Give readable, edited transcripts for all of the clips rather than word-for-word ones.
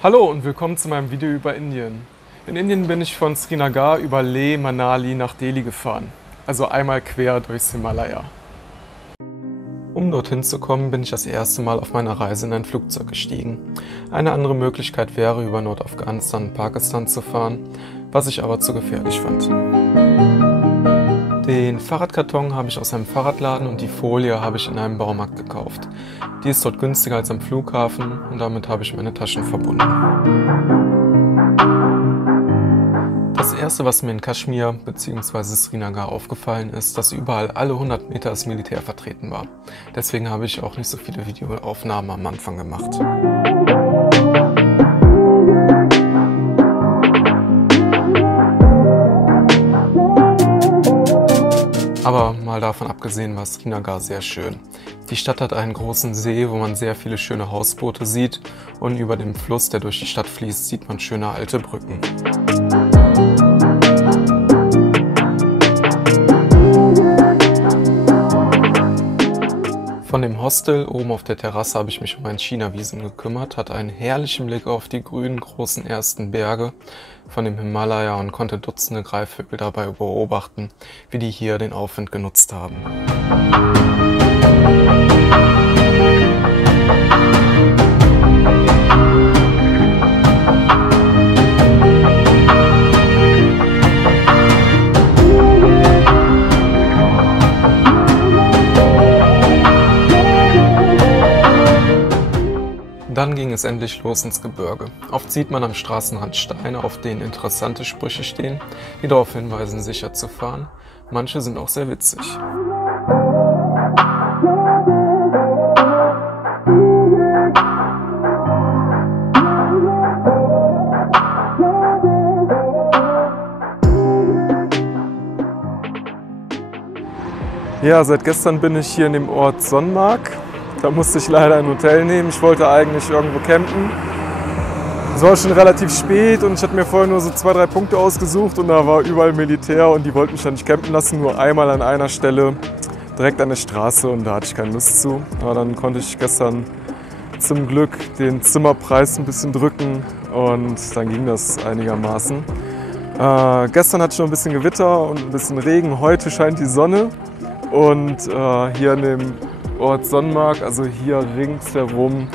Hallo und willkommen zu meinem Video über Indien. In Indien bin ich von Srinagar über Leh, Manali nach Delhi gefahren, also einmal quer durchs Himalaya. Um dorthin zu kommen, bin ich das erste Mal auf meiner Reise in ein Flugzeug gestiegen. Eine andere Möglichkeit wäre, über Nordafghanistan und Pakistan zu fahren, was ich aber zu gefährlich fand. Den Fahrradkarton habe ich aus einem Fahrradladen und die Folie habe ich in einem Baumarkt gekauft. Die ist dort günstiger als am Flughafen und damit habe ich meine Taschen verbunden. Das erste, was mir in Kaschmir bzw. Srinagar aufgefallen ist, dass überall alle 100 Meter das Militär vertreten war. Deswegen habe ich auch nicht so viele Videoaufnahmen am Anfang gemacht. Aber mal davon abgesehen war Srinagar sehr schön. Die Stadt hat einen großen See, wo man sehr viele schöne Hausboote sieht und über dem Fluss, der durch die Stadt fließt, sieht man schöne alte Brücken. Von dem Hostel oben auf der Terrasse habe ich mich um ein China-Visum gekümmert, hatte einen herrlichen Blick auf die grünen großen ersten Berge von dem Himalaya und konnte Dutzende Greifvögel dabei beobachten, wie die hier den Aufwind genutzt haben. Dann ging es endlich los ins Gebirge. Oft sieht man am Straßenrand Steine, auf denen interessante Sprüche stehen, die darauf hinweisen, sicher zu fahren. Manche sind auch sehr witzig. Ja, seit gestern bin ich hier in dem Ort Sonmarg. Da musste ich leider ein Hotel nehmen. Ich wollte eigentlich irgendwo campen. Es war schon relativ spät und ich hatte mir vorher nur so 2, 3 Punkte ausgesucht und da war überall Militär und die wollten mich dann nicht campen lassen. Nur einmal an einer Stelle, direkt an der Straße, und da hatte ich keine Lust zu. Aber dann konnte ich gestern zum Glück den Zimmerpreis ein bisschen drücken und dann ging das einigermaßen. Gestern hatte ich noch ein bisschen Gewitter und ein bisschen Regen. Heute scheint die Sonne und hier in dem Ort Sonmarg, also hier ringsherum,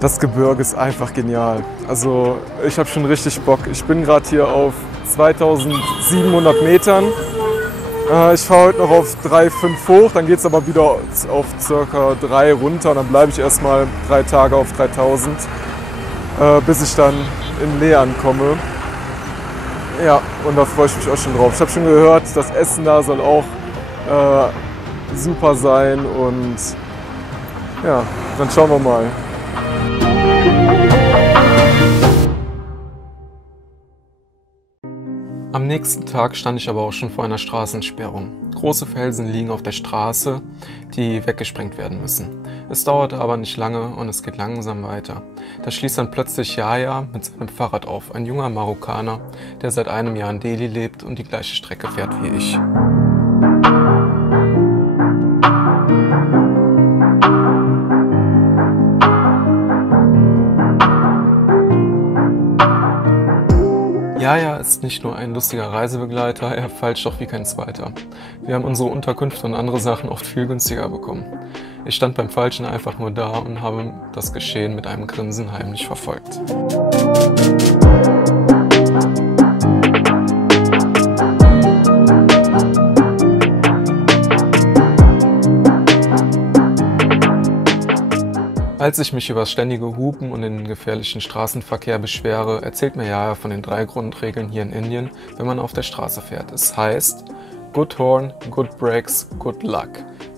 das Gebirge ist einfach genial. Also ich habe schon richtig Bock. Ich bin gerade hier auf 2700 Metern. Ich fahre heute noch auf 3,5 hoch, dann geht es aber wieder auf ca. 3 runter und dann bleibe ich erstmal 3 Tage auf 3000, bis ich dann in Leh ankomme. Ja, und da freue ich mich auch schon drauf. Ich habe schon gehört, das Essen da soll auch super sein und ja, dann schauen wir mal. Am nächsten Tag stand ich aber auch schon vor einer Straßensperrung. Große Felsen liegen auf der Straße, die weggesprengt werden müssen. Es dauerte aber nicht lange und es geht langsam weiter. Da schließt dann plötzlich Yahya mit seinem Fahrrad auf, ein junger Marokkaner, der seit einem Jahr in Delhi lebt und die gleiche Strecke fährt wie ich. Yahya ist nicht nur ein lustiger Reisebegleiter, er feilscht auch wie kein zweiter. Wir haben unsere Unterkünfte und andere Sachen oft viel günstiger bekommen. Ich stand beim Falschen einfach nur da und habe das Geschehen mit einem Grinsen heimlich verfolgt. Als ich mich über das ständige Hupen und den gefährlichen Straßenverkehr beschwere, erzählt mir Yahya von den 3 Grundregeln hier in Indien, wenn man auf der Straße fährt. Es heißt, good horn, good brakes, good luck.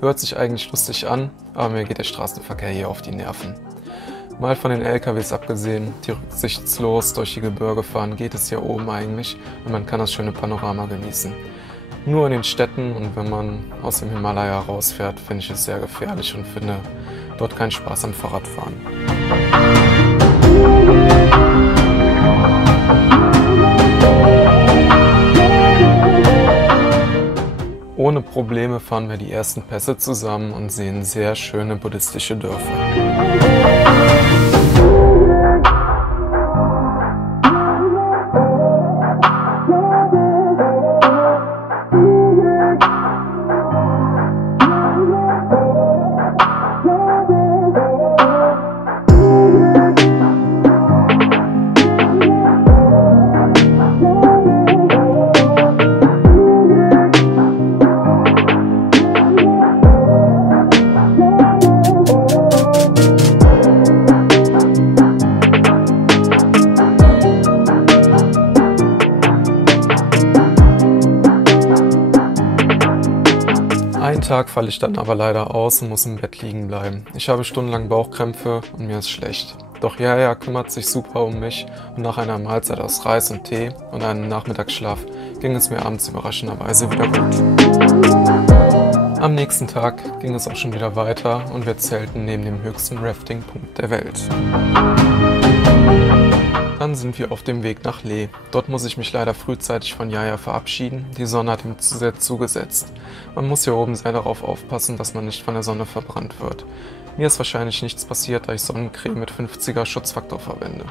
Hört sich eigentlich lustig an, aber mir geht der Straßenverkehr hier auf die Nerven. Mal von den LKWs abgesehen, die rücksichtslos durch die Gebirge fahren, geht es hier oben eigentlich und man kann das schöne Panorama genießen. Nur in den Städten und wenn man aus dem Himalaya rausfährt, finde ich es sehr gefährlich und finde dort keinen Spaß am Fahrradfahren. Ohne Probleme fahren wir die ersten Pässe zusammen und sehen sehr schöne buddhistische Dörfer. Tag falle ich dann aber leider aus und muss im Bett liegen bleiben. Ich habe stundenlang Bauchkrämpfe und mir ist schlecht. Doch Yahya kümmert sich super um mich und nach einer Mahlzeit aus Reis und Tee und einem Nachmittagsschlaf ging es mir abends überraschenderweise wieder gut. Am nächsten Tag ging es auch schon wieder weiter und wir zelten neben dem höchsten Rafting-Punkt der Welt. Dann sind wir auf dem Weg nach Leh. Dort muss ich mich leider frühzeitig von Yahya verabschieden. Die Sonne hat ihm zu sehr zugesetzt. Man muss hier oben sehr darauf aufpassen, dass man nicht von der Sonne verbrannt wird. Mir ist wahrscheinlich nichts passiert, da ich Sonnencreme mit 50er Schutzfaktor verwende.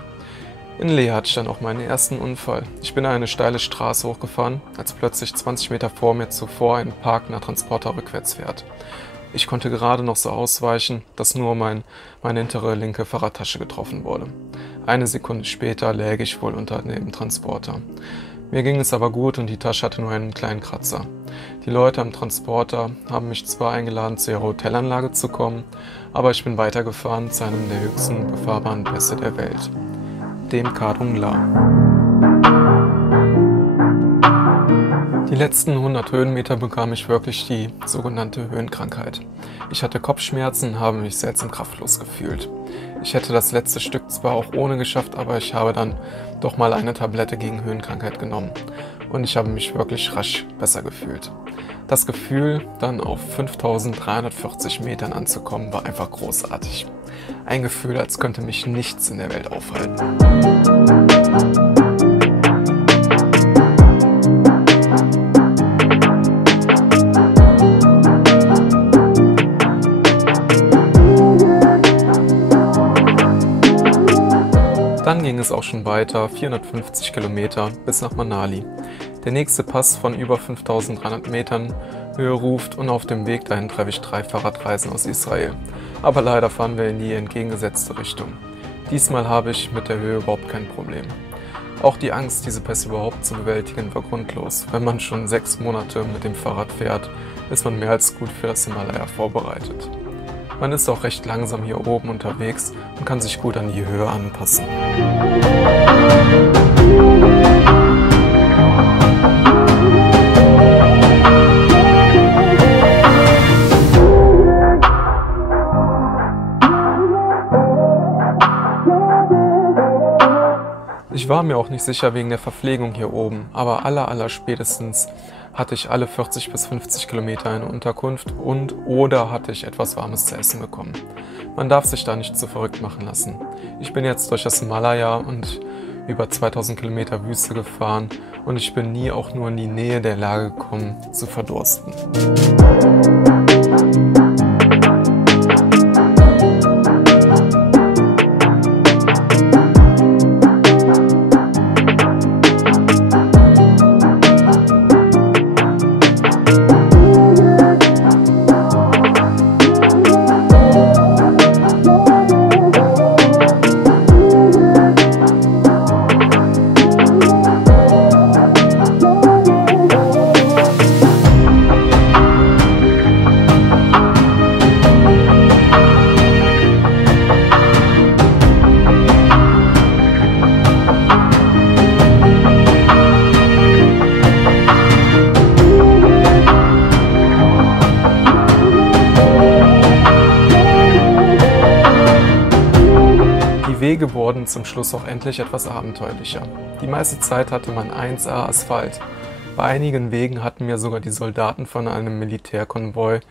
In Leh hatte ich dann auch meinen ersten Unfall. Ich bin eine steile Straße hochgefahren, als plötzlich 20 Meter vor mir zuvor ein parkender Transporter rückwärts fährt. Ich konnte gerade noch so ausweichen, dass nur meine hintere linke Fahrradtasche getroffen wurde. Eine Sekunde später läge ich wohl unter dem Transporter. Mir ging es aber gut und die Tasche hatte nur einen kleinen Kratzer. Die Leute am Transporter haben mich zwar eingeladen, zu ihrer Hotelanlage zu kommen, aber ich bin weitergefahren zu einem der höchsten befahrbaren Pässe der Welt, dem Khadung La. Die letzten 100 Höhenmeter bekam ich wirklich die sogenannte Höhenkrankheit. Ich hatte Kopfschmerzen und habe mich seltsam kraftlos gefühlt. Ich hätte das letzte Stück zwar auch ohne geschafft, aber ich habe dann doch mal eine Tablette gegen Höhenkrankheit genommen und ich habe mich wirklich rasch besser gefühlt. Das Gefühl, dann auf 5340 Metern anzukommen, war einfach großartig. Ein Gefühl, als könnte mich nichts in der Welt aufhalten. Dann ging es auch schon weiter, 450 Kilometer bis nach Manali. Der nächste Pass von über 5300 Metern Höhe ruft und auf dem Weg dahin treffe ich 3 Fahrradreisen aus Israel. Aber leider fahren wir in die entgegengesetzte Richtung. Diesmal habe ich mit der Höhe überhaupt kein Problem. Auch die Angst, diese Pässe überhaupt zu bewältigen, war grundlos. Wenn man schon 6 Monate mit dem Fahrrad fährt, ist man mehr als gut für das Himalaya vorbereitet. Man ist auch recht langsam hier oben unterwegs und kann sich gut an die Höhe anpassen. Ich war mir auch nicht sicher wegen der Verpflegung hier oben, aber allerspätestens hatte ich alle 40 bis 50 Kilometer eine Unterkunft oder hatte ich etwas Warmes zu essen bekommen. Man darf sich da nicht zu verrückt machen lassen. Ich bin jetzt durch das Himalaya und über 2000 Kilometer Wüste gefahren und ich bin nie auch nur in die Nähe der Lage gekommen, zu verdursten. Die Wege wurden zum Schluss auch endlich etwas abenteuerlicher. Die meiste Zeit hatte man 1A Asphalt. Bei einigen Wegen hatten mir sogar die Soldaten von einem Militärkonvoi,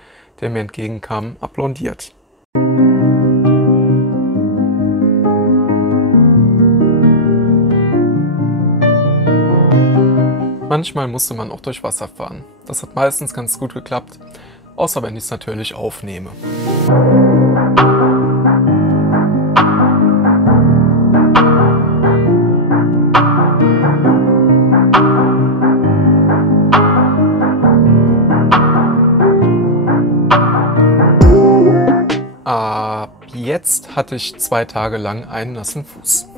der mir entgegenkam, applaudiert. Manchmal musste man auch durch Wasser fahren. Das hat meistens ganz gut geklappt, außer wenn ich es natürlich aufnehme. Ab jetzt hatte ich 2 Tage lang einen nassen Fuß.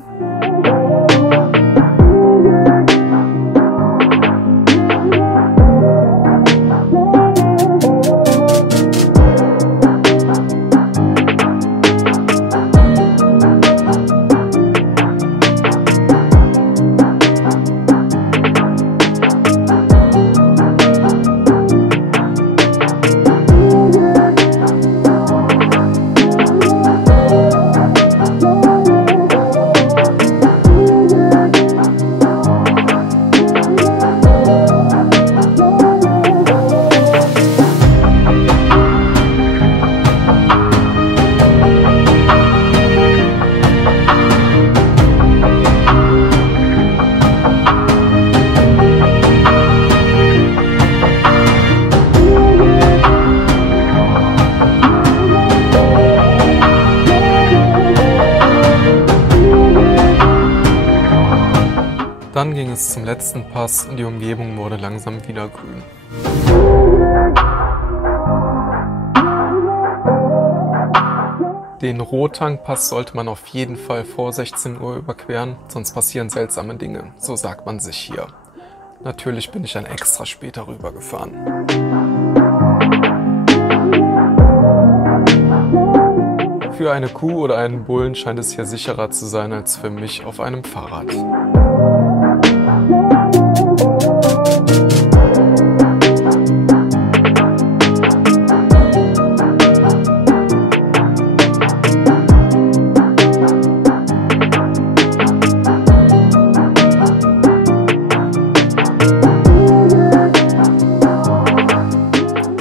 Dann ging es zum letzten Pass und die Umgebung wurde langsam wieder grün. Den Rotang-Pass sollte man auf jeden Fall vor 16 Uhr überqueren, sonst passieren seltsame Dinge, so sagt man sich hier. Natürlich bin ich dann extra später rübergefahren. Für eine Kuh oder einen Bullen scheint es hier sicherer zu sein als für mich auf einem Fahrrad.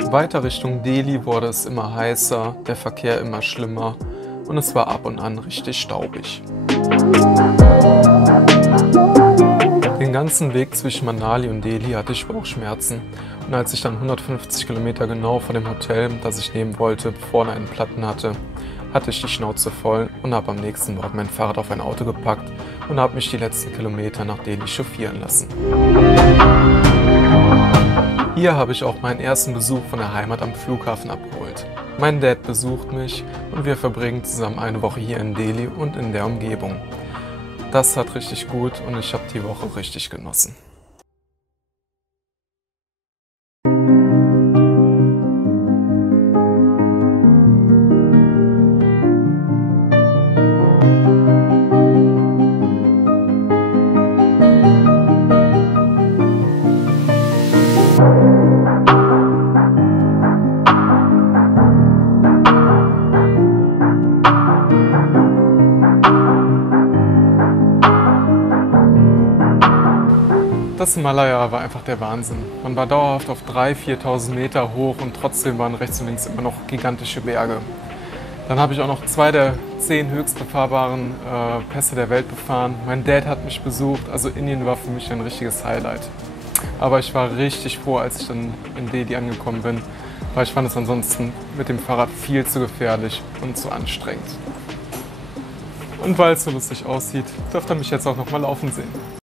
Weiter Richtung Delhi wurde es immer heißer, der Verkehr immer schlimmer und es war ab und an richtig staubig. Den ganzen Weg zwischen Manali und Delhi hatte ich Bauchschmerzen und als ich dann 150 Kilometer genau vor dem Hotel, das ich nehmen wollte, vorne einen Platten hatte, hatte ich die Schnauze voll und habe am nächsten Morgen mein Fahrrad auf ein Auto gepackt und habe mich die letzten Kilometer nach Delhi chauffieren lassen. Hier habe ich auch meinen ersten Besuch von der Heimat am Flughafen abgeholt. Mein Dad besucht mich und wir verbringen zusammen eine Woche hier in Delhi und in der Umgebung. Das hat richtig gut und ich habe die Woche richtig genossen. Das Himalaya war einfach der Wahnsinn. Man war dauerhaft auf 3.000, 4.000 Meter hoch und trotzdem waren rechts und links immer noch gigantische Berge. Dann habe ich auch noch 2 der 10 höchst befahrbaren Pässe der Welt befahren. Mein Dad hat mich besucht, also Indien war für mich ein richtiges Highlight. Aber ich war richtig froh, als ich dann in Delhi angekommen bin, weil ich fand es ansonsten mit dem Fahrrad viel zu gefährlich und zu anstrengend. Und weil es so lustig aussieht, dürft ihr mich jetzt auch noch mal laufen sehen.